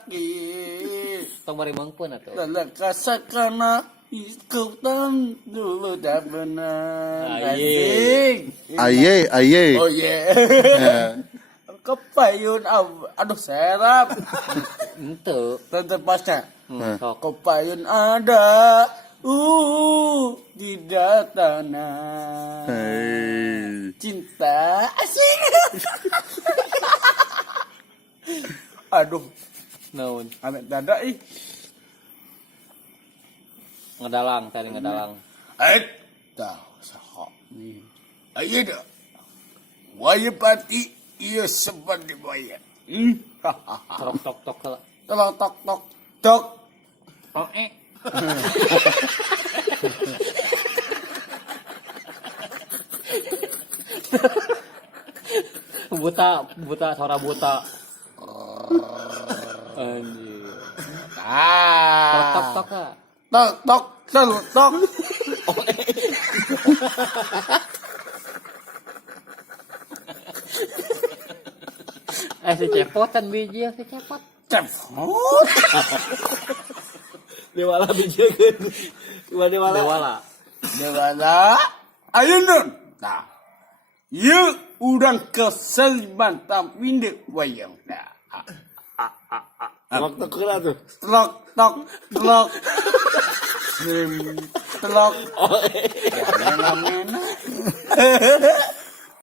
sakit. Tong bari mangpeun atuh. Lala kasakana ikutan dulu dah benar. Aye. Oh yeah. Kepayun aduh serap. Henteu. Tonton pasnya. Sok. Kepayun ada di tanah. Cinta asik. Aduh, Naon? amet dada ih. Ngadalang, cari ngadalang. Tah, saha nih. Ayo dah. Waya pati iya sempat dibayar. Tok tok tok kala. Tolong tok tok tok. Oh buta suara buta. Anjir. Tok tok ka. Tok tok tok tok. Si cepotan biji si cepot. Cepot. Dewala biji keun. Dewala. Dewala. Ayo nun. Nah. Ye udang kesel bantam winde wayang dah. Tok tok kala tuh. Tok tok tok. Tok. Oh.